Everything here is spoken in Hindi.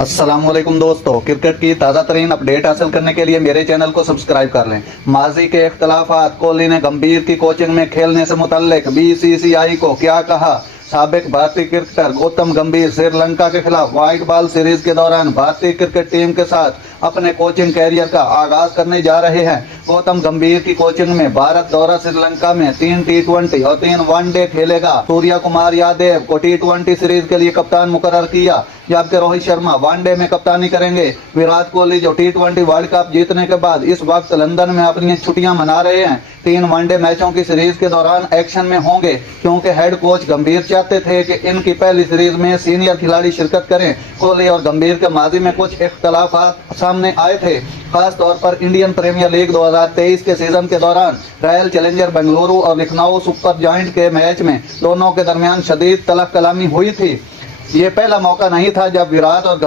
अस्सलामुअलैकुम दोस्तों, क्रिकेट की ताज़ा तरीन अपडेट हासिल करने के लिए मेरे चैनल को सब्सक्राइब कर लें। माजी के इख्तलाफात, कोहली ने गंभीर की कोचिंग में खेलने से मुतल्लिक बीसीसीआई को क्या कहा। साबिक भारतीय क्रिकेटर गौतम गंभीर श्रीलंका के खिलाफ व्हाइट बॉल सीरीज के दौरान भारतीय क्रिकेट टीम के साथ अपने कोचिंग कैरियर का आगाज करने जा रहे हैं। गौतम गंभीर की कोचिंग में भारत दौरा श्रीलंका में 3 टी20 और 3 वनडे खेलेगा। सूर्या कुमार यादव को टी20 सीरीज के लिए कप्तान मुकर्रर किया, जबकि रोहित शर्मा वनडे में कप्तानी करेंगे। विराट कोहली जो टी20 वर्ल्ड कप जीतने के बाद इस वक्त लंदन में अपनी छुट्टियां मना रहे हैं, 3 वनडे मैचों की सीरीज के दौरान एक्शन में होंगे, क्योंकि हेड कोच गंभीर चाहते थे कि इनकी पहली सीरीज में सीनियर खिलाड़ी शिरकत करें। कोहली और गंभीर के माजी में कुछ इख्तलाफात सामने आए थे, खास तौर पर इंडियन प्रीमियर लीग 2023 के सीजन के दौरान रॉयल चैलेंजर बेंगलुरु और लखनऊ सुपर जायंट के मैच में दोनों के दरमियान शदीद तलफ कलामी हुई थी। ये पहला मौका नहीं था जब विराट और